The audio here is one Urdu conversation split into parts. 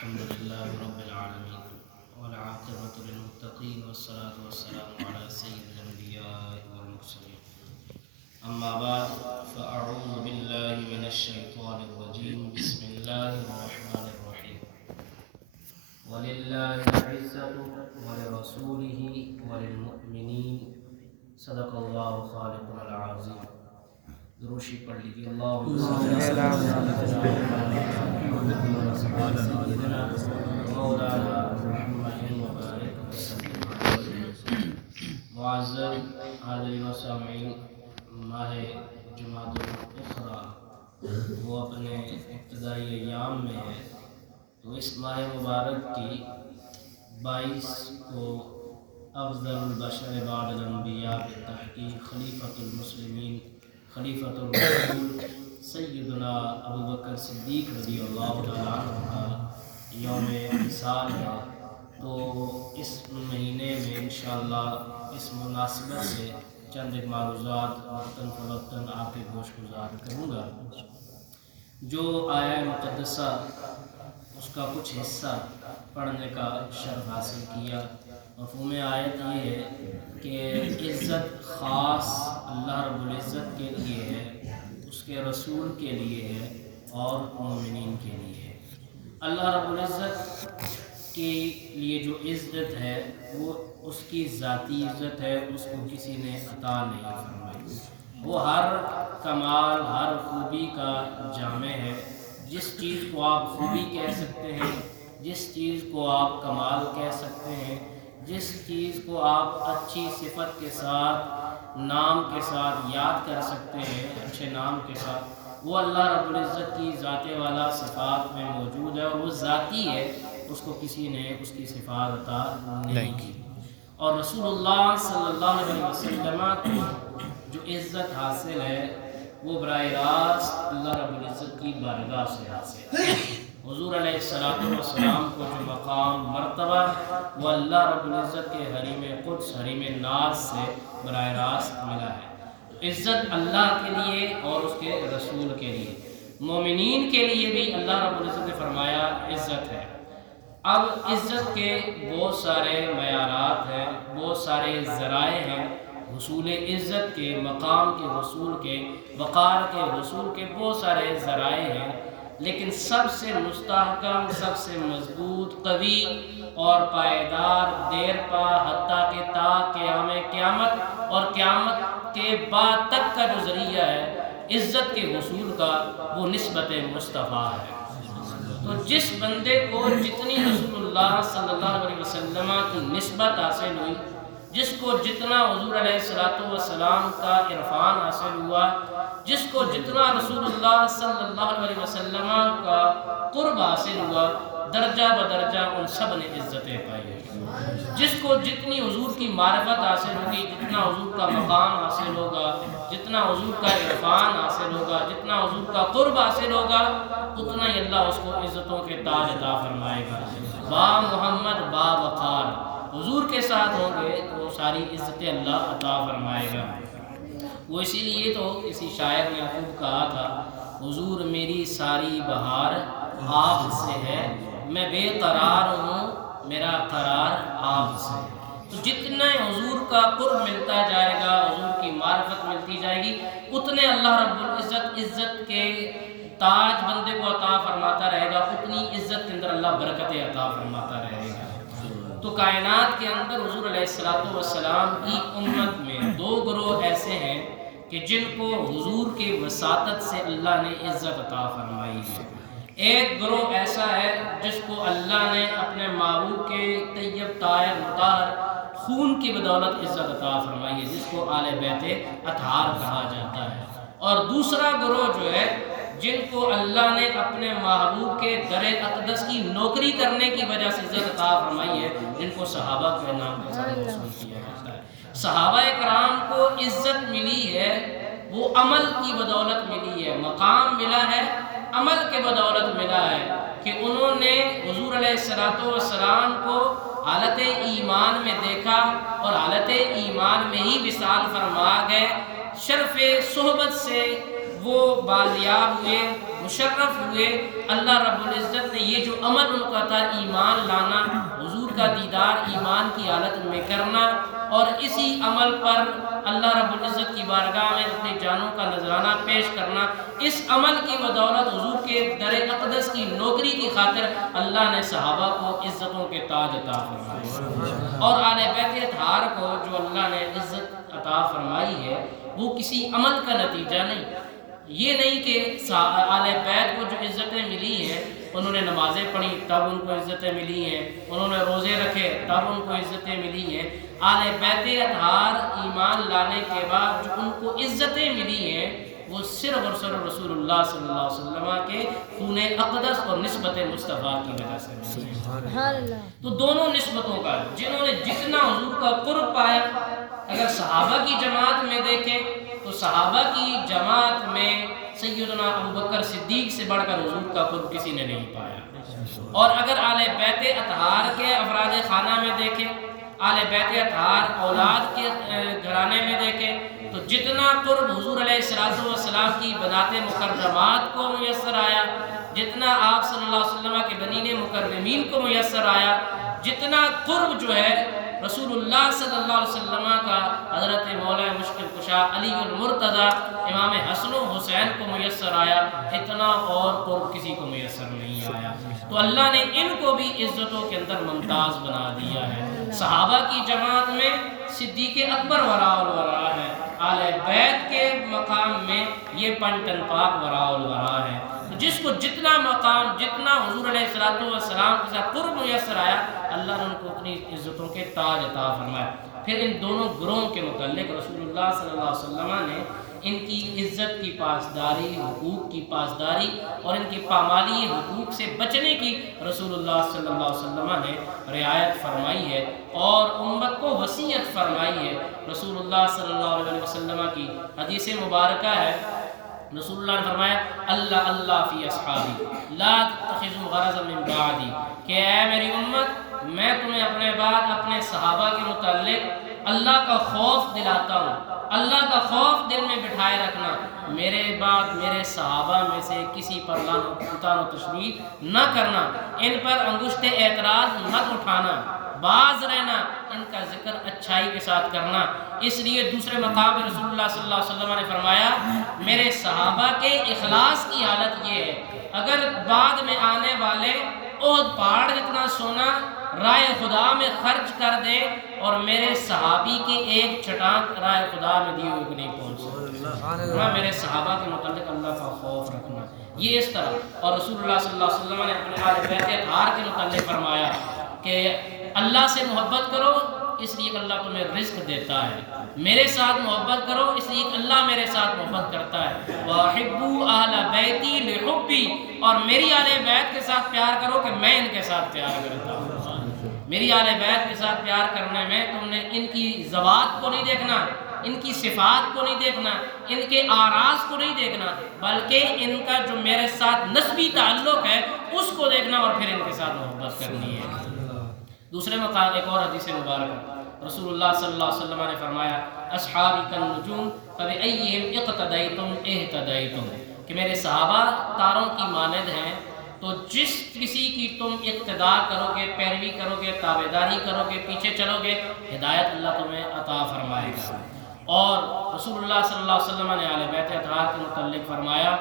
الحمد لله رب العالمين والعاقبة للمتقين والصلاة والسلام على سيد الأنبياء والمرسلين أما بعد فأعوذ بالله من الشيطان الرجيم بسم الله الرحمن الرحيم ولله العزة ولرسوله وللمؤمنين صدق الله خالقنا العظيم دروشی پڑھ لیجیے اللہم صلی علی سیدنا مولانا محمد وبارک وسلم علیہ. معزز حاضرین و سامعین، ماہ جمادی الاخری وہ اپنے ابتدائی ایام میں ہے، تو اس ماہ مبارک کی 22 کو افضل البشر بعد الانبیاء بالتحقیق خلیفۃ المسلمین خلیفۃ الرسول سیدنا ابوبکر صدیق رضی اللہ تعالیٰ عنہ کا یوم وصال ہے. تو اس مہینے میں انشاءاللہ اس مناسبت سے چند ایک معروضات وقتاً فوقتاً آپ کے گوش گزار کروں گا. جو آیہ مقدسہ اس کا کچھ حصہ پڑھنے کا شرف حاصل کیا. مفہوم آیت یہ ہے کہ عزت خاص اللہ رب العزت کے لیے ہے، اس کے رسول کے لیے ہے اور مومنین کے لیے ہے. اللہ رب العزت کے لیے جو عزت ہے وہ اس کی ذاتی عزت ہے، اس کو کسی نے عطا نہیں فرمائی. وہ ہر کمال ہر خوبی کا جامع ہے. جس چیز کو آپ خوبی کہہ سکتے ہیں، جس چیز کو آپ کمال کہہ سکتے ہیں، جس چیز کو آپ اچھی صفت کے ساتھ نام کے ساتھ یاد کر سکتے ہیں، اچھے نام کے ساتھ، وہ اللہ رب العزت کی ذات والا صفات میں موجود ہے اور وہ ذاتی ہے. اس کو کسی نے اس کی صفات عطا نہیں کی. اور رسول اللہ صلی اللہ علیہ وسلم کو جو عزت حاصل ہے وہ براہ راست اللہ رب العزت کی بارگاہ سے حاصل ہے. حضور علیہ السلام کو جو مقام مرتبہ وہ اللہ رب العزت کے حریم قدس حریم ناز سے براہ راست ملا ہے. عزت اللہ کے لیے اور اس کے رسول کے لیے، مومنین کے لیے بھی اللہ رب العزت نے فرمایا عزت ہے. اب عزت کے بہت سارے معیارات ہیں، بہت سارے ذرائع ہیں حصول عزت کے، مقام کے حصول کے، وقار کے حصول کے بہت سارے ذرائع ہیں. لیکن سب سے مستحکم، سب سے مضبوط، قوی اور پائیدار دیر پا حتیٰ کہ تا قیام قیامت اور قیامت کے بعد تک کا جو ذریعہ ہے عزت کے حصول کا وہ نسبت مصطفیٰ ہے. تو جس بندے کو جتنی رسول اللہ صلی اللہ علیہ وسلم کی نسبت حاصل ہوئی، جس کو جتنا حضور علیہ السلام کا عرفان حاصل ہوا، جس کو جتنا رسول اللہ صلی اللہ علیہ وسلم کا قرب حاصل ہوا، درجہ بدرجہ ان سب نے عزتیں پائی. جس کو جتنی حضور کی معرفت حاصل ہوگی، جتنا حضور کا مقام حاصل ہوگا، جتنا حضور کا عرفان حاصل ہوگا، جتنا حضور کا قرب حاصل ہوگا، اتنا ہی اللہ اس کو عزتوں کے تاج عطا فرمائے گا. با محمد با وقار حضور کے ساتھ ہوں گے تو ساری عزتیں اللہ عطا فرمائے گا. وہ اسی لیے تو کسی شاعر نے خوب کہا تھا، حضور میری ساری بہار آپ سے ہے، میں بے قرار ہوں میرا قرار آپ سے. تو جتنا حضور کا قرب ملتا جائے گا، حضور کی معرفت ملتی جائے گی، اتنے اللہ رب العزت عزت کے تاج بندے کو عطا فرماتا رہے گا، اتنی عزت کے اندر اللہ برکتیں عطا فرماتا رہے گا. تو کائنات کے اندر حضور علیہ السلام کی امت میں 2 گروہ ایسے ہیں کہ جن کو حضور کے وساطت سے اللہ نے عزت عطا فرمائی ہے. ایک گروہ ایسا ہے جس کو اللہ نے اپنے محبوب کے طیب طاہر مطہر خون کی بدولت عزت عطا فرمائی ہے، جس کو آل بیت اطہار کہا جاتا ہے. اور دوسرا گروہ جو ہے جن کو اللہ نے اپنے محبوب کے در اقدس کی نوکری کرنے کی وجہ سے عزت عطا فرمائی ہے، جن کو صحابہ کے نام کے ساتھ موسوم کیا جاتا ہے. صحابہ کرام کو عزت ملی ہے وہ عمل کی بدولت ملی ہے، مقام ملا ہے عمل کے بدولت ملا ہے کہ انہوں نے حضور علیہ السلام کو حالت ایمان میں دیکھا اور حالت ایمان میں ہی وصال فرما گئے. شرف صحبت سے وہ بازیاب ہوئے، مشرف ہوئے. اللہ رب العزت نے یہ جو عمل ان کا تھا ایمان لانا، حضور کا دیدار ایمان کی حالت میں کرنا، اور اسی عمل پر اللہ رب العزت کی بارگاہ میں اپنی جانوں کا نذرانہ پیش کرنا۔ اس عمل کی بدولت حضور کے در اقدس کی نوکری کی خاطر اللہ نے صحابہ کو عزتوں کے تاج عطا فرمائے، اور آل بیت اطہار کو جو اللہ نے عزت عطا فرمائی ہے وہ کسی عمل کا نتیجہ نہیں۔ یہ نہیں کہ آل بیت کو جو عزتیں ملی ہیں، انہوں نے نمازیں پڑھی تب ان کو عزتیں ملی ہیں، انہوں نے روزے رکھے تب ان کو عزتیں ملی ہیں۔ آل بیت اطہار ایمان لانے کے بعد جو ان کو عزتیں ملی ہیں وہ صرف اور صرف رسول اللہ صلی اللہ علیہ وسلم کے خون اقدس اور نسبت مصطفیٰ کی وجہ سے ملی ہیں۔ تو دونوں نسبتوں کا جنہوں نے جتنا حضور کا قرب پایا، اگر صحابہ کی جماعت میں دیکھیں تو صحابہ کی جماعت میں سیدنا ابوبکر صدیق سے بڑھ کر حضور کا قرب کسی نے نہیں پایا، اور اگر آل بیت اطہار کے افراد خانہ میں دیکھیں، آل بیت اطہار اولاد کے گھرانے میں دیکھیں، تو جتنا قرب حضور علیہ السلام کی بنات مکرمات کو میسر آیا، جتنا آپ صلی اللہ علیہ وسلم کے بنین مکرمین کو میسر آیا، جتنا قرب جو ہے رسول اللہ صلی اللہ علیہ وسلم کا حضرت مولا مشکل کشا علی المرتضی امام حسن و حسین کو میسر آیا، اتنا اور قرب کسی کو میسر نہیں آیا۔ تو اللہ نے ان کو بھی عزتوں کے اندر ممتاز بنا دیا ہے۔ صحابہ کی جماعت میں صدیق اکبر وراء الورا ہے، آل بیت کے مقام میں یہ پنٹن پاک وراء الورا ہے۔ جس کو جتنا مقام، جتنا حضور علیہ السلام کے ساتھ قرب میسر آیا، اللہ نے ان کو اپنی عزتوں کے تاج عطا فرمایا۔ پھر ان دونوں گروہوں کے متعلق رسول اللہ صلی اللہ علیہ وسلم نے ان کی عزت کی پاسداری، حقوق کی پاسداری اور ان کے پامالی حقوق سے بچنے کی رسول اللہ صلی اللہ علیہ وسلم نے رعایت فرمائی ہے اور امت کو وصیت فرمائی ہے۔ رسول اللہ صلی اللہ علیہ وسلم کی حدیث مبارکہ ہے، رسول اللہ نے فرمایا اللہ اللہ فی اصحابی لا تتخذوا غرضا من بعدی، کہ اے میری امت میں تمہیں اپنے بعد اپنے صحابہ کے متعلق اللہ کا خوف دلاتا ہوں، اللہ کا خوف دل میں بٹھائے رکھنا، میرے بعد میرے صحابہ میں سے کسی پر لعن و تشنیع نہ کرنا، ان پر انگشت اعتراض مت اٹھانا، باز رہنا، ان کا ذکر اچھائی کے ساتھ کرنا۔ اس لیے دوسرے مقام پر رسول اللہ صلی اللہ علیہ وسلم نے فرمایا میرے صحابہ کے اخلاص کی حالت یہ ہے، اگر بعد میں آنے والے احد پہاڑ جتنا سونا رائے خدا میں خرچ کر دے اور میرے صحابی کے ایک چٹان رائے خدا میں دی ہوئی نہیں پہنچ سکتا، میرے صحابہ کے متعلق اللہ کا خوف رکھنا، یہ اس طرح۔ اور رسول اللہ صلی اللہ علیہ وسلم نے اپنے آل بیت اطہار کے متعلق فرمایا کہ اللہ سے محبت کرو اس لیے کہ اللہ تمہیں رزق دیتا ہے، میرے ساتھ محبت کرو اس لیے کہ اللہ میرے ساتھ محبت کرتا ہے، وَأَحِبُّوا أَهْلَ بَيْتِي لِحُبِّي، اور میری آل بیت کے ساتھ پیار کرو کہ میں ان کے ساتھ پیار کرتا ہوں۔ میری آل بیت کے ساتھ پیار کرنے میں تم نے ان کی ذوات کو نہیں دیکھنا، ان کی صفات کو نہیں دیکھنا، ان کے آراز کو نہیں دیکھنا، بلکہ ان کا جو میرے ساتھ نسبی تعلق ہے اس کو دیکھنا اور پھر ان کے ساتھ محبت کرنی ہے۔ دوسرے مقام ایک اور حدیث مبارکہ رسول اللہ صلی اللہ علیہ وسلم نے فرمایا اصحابی کالنجوم فبأیہم اقتدیتم اہتدیتم، کہ میرے صحابہ تاروں کی مانند ہیں، تو جس کسی کی تم اقتداء کرو گے، پیروی کرو گے، تابعداری کرو گے، پیچھے چلو گے، ہدایت اللہ تمہیں عطا فرمائے گا۔ اور رسول اللہ صلی اللہ علیہ وسلم نے اہل بیت اطہار کے متعلق فرمایا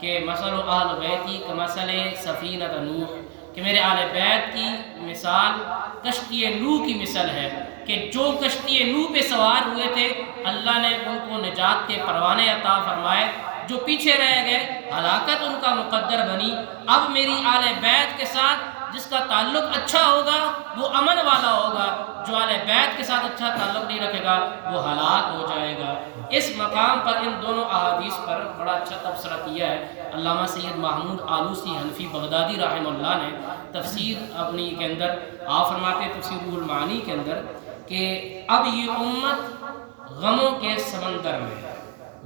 کہ مثل اہل بیتی کمثل سفینۃ نوح، کہ میرے اہل بیت کی مثال کشتی نوح کی مثل ہے، کہ جو کشتی نوح پہ سوار ہوئے تھے اللہ نے ان کو نجات کے پروانے عطا فرمائے، جو پیچھے رہ گئے ہلاکت ان کا مقدر بنی۔ اب میری آل بیت کے ساتھ جس کا تعلق اچھا ہوگا وہ امن والا ہوگا، جو آل بیت کے ساتھ اچھا تعلق نہیں رکھے گا وہ ہلاک ہو جائے گا۔ اس مقام پر ان دونوں احادیث پر بڑا اچھا تبصرہ کیا ہے علامہ سید محمود آلوسی حنفی بغدادی رحمہ اللہ نے تفسیر اپنی کے اندر آپ فرماتے ہیں تفسیر روح المعانی کے اندر کہ اب یہ امت غموں کے سمندر میں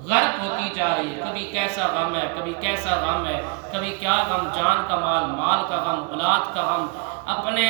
غرق ہوتی جا رہی ہے، کبھی کیسا غم ہے، کبھی کیسا غم ہے، کبھی کیا غم، جان کا مال، مال کا غم، اولاد کا غم، اپنے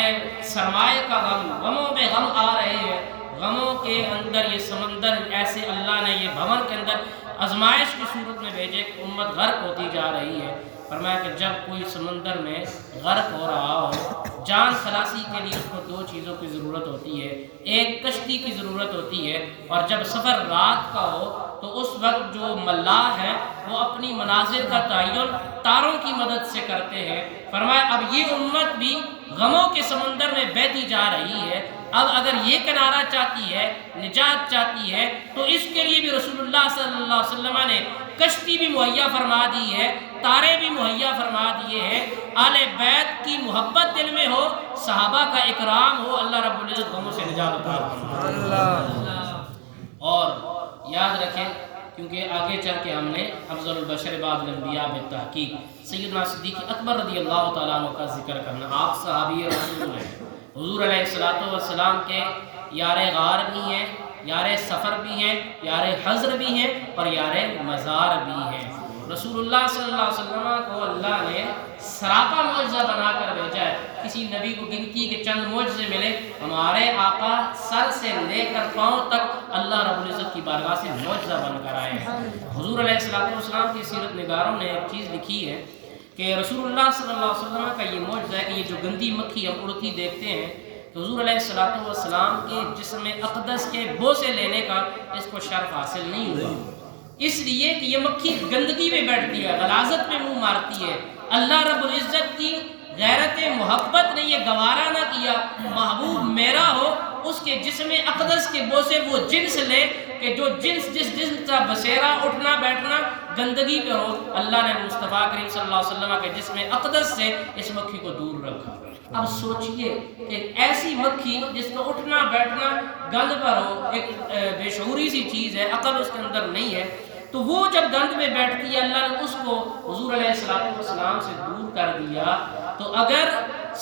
سرمایہ کا غم، غموں میں غم آ رہے ہیں۔ غموں کے اندر یہ سمندر ایسے اللہ نے یہ بھون کے اندر آزمائش کی صورت میں بھیجے کہ امت غرق ہوتی جا رہی ہے۔ فرمایا کہ جب کوئی سمندر میں غرق ہو رہا ہو، جان خلاصی کے لیے اس کو دو چیزوں کی ضرورت ہوتی ہے، ایک کشتی کی ضرورت ہوتی ہے، اور جب سفر رات کا ہو تو اس وقت جو ملاح ہے وہ اپنی منازل کا تعین تاروں کی مدد سے کرتے ہیں۔ فرمایا اب یہ امت بھی غموں کے سمندر میں بہتی جا رہی ہے، اب اگر یہ کنارہ چاہتی ہے، نجات چاہتی ہے، تو اس کے لیے بھی رسول اللہ صلی اللہ علیہ وسلم نے کشتی بھی مہیا فرما دی ہے، تارے بھی مہیا فرما دیے ہیں۔ آل بیت کی محبت دل میں ہو، صحابہ کا اکرام ہو، اللہ رب العزت غموں سے نجات عطا فرمائے۔ اور یاد رکھیں، کیونکہ آگے چل کے ہم نے افضل البشر بعد الانبیاء بالتحقیق سیدنا صدیق اکبر رضی اللہ تعالیٰ عنہ کا ذکر کرنا۔ آپ صحابی رسول ہیں، حضور علیہ السلام کے یار غار بھی ہیں، یار سفر بھی ہیں، یار حضر بھی ہیں، اور یار مزار بھی ہیں۔ رسول اللہ صلی اللہ علیہ وسلم کو اللہ نے سراپا معجزہ بنا کر بھیجا ہے۔ کسی نبی کو گنتی کے چند معجزے ملے، ہمارے آقا سر سے لے کر پاؤں تک اللہ رب العزت کی بارگاہ سے معجزہ بن کر آئے ہیں۔ حضور علیہ السلام کی سیرت نگاروں نے ایک چیز لکھی ہے کہ رسول اللہ صلی اللہ علیہ وسلم کا یہ معجزہ ہے کہ یہ جو گندی مکھی ہم اڑتی دیکھتے ہیں، تو حضور علیہ السلام کے جسم اقدس کے بوسے لینے کا اس کو شرف حاصل نہیں ہوا، اس لیے کہ یہ مکھی گندگی میں بیٹھتی ہے، غلاظت میں منہ مارتی ہے۔ اللہ رب العزت کی غیرت محبت نے یہ گوارا نہ کیا محبوب میرا ہو اس کے جسم اقدس کے بوسے وہ جنس لے کہ جو جس جنس کا بسیرا اٹھنا بیٹھنا گندگی پہ ہو۔ اللہ نے مصطفیٰ کریم صلی اللہ علیہ وسلم کے جسم اقدس سے اس مکھی کو دور رکھا۔ اب سوچئے کہ ایسی مکھی جس کو اٹھنا بیٹھنا گند پر ہو، ایک بے شعوری سی چیز ہے، عقل اس کے اندر نہیں ہے، تو وہ جب گند میں بیٹھتی ہے اللہ نے اس کو حضور علیہ السلام سے دور کر دیا۔ تو اگر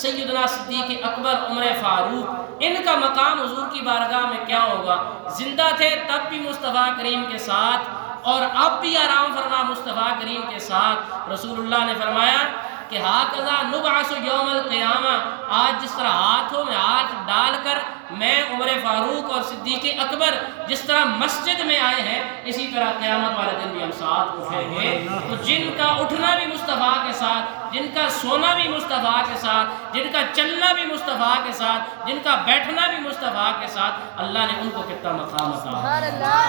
سیدنا صدیق اکبر، عمر فاروق، ان کا مقام حضور کی بارگاہ میں کیا ہوگا؟ زندہ تھے تب بھی مصطفیٰ کریم کے ساتھ، اور اب بھی آرام فرما مصطفیٰ کریم کے ساتھ۔ رسول اللہ نے فرمایا کہ ہاکذا نبعث یوم القیامہ، آج جس طرح ہاتھوں میں ہاتھ ڈال کر میں عمر فاروق اور صدیق اکبر جس طرح مسجد میں آئے ہیں، اسی طرح قیامت والے دن بھی ہم ساتھ اٹھیں گے۔ تو جن کا اٹھنا بھی مصطفیٰ کے ساتھ، جن کا سونا بھی مصطفیٰ کے ساتھ، جن کا چلنا بھی مصطفیٰ کے ساتھ، جن کا بیٹھنا بھی مصطفیٰ کے ساتھ، اللہ نے ان کو کتنا مقام عطا۔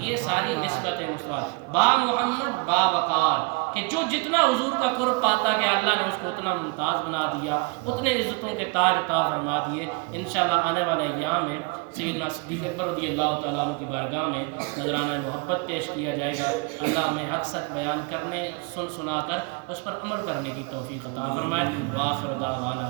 یہ ساری نسبتیں مصطفیٰ با محمد با وقار، کہ جو جتنا حضور کا قرب پاتا گیا اللہ نے اس کو اتنا ممتاز بنا دیا، اتنے عزتوں کے تاج عطا فرما دیے۔ انشاءاللہ آنے والے ایام میں سیدنا صدیق اکبر رضی اللہ تعالیٰ عنہ کی بارگاہ میں نذرانہ محبت پیش کیا جائے گا۔ اللہ ہمیں حق سچ بیان کرنے، سنا کر اس پر عمل کرنے کی توفیق عطا فرمائے۔ وآخر دعوانا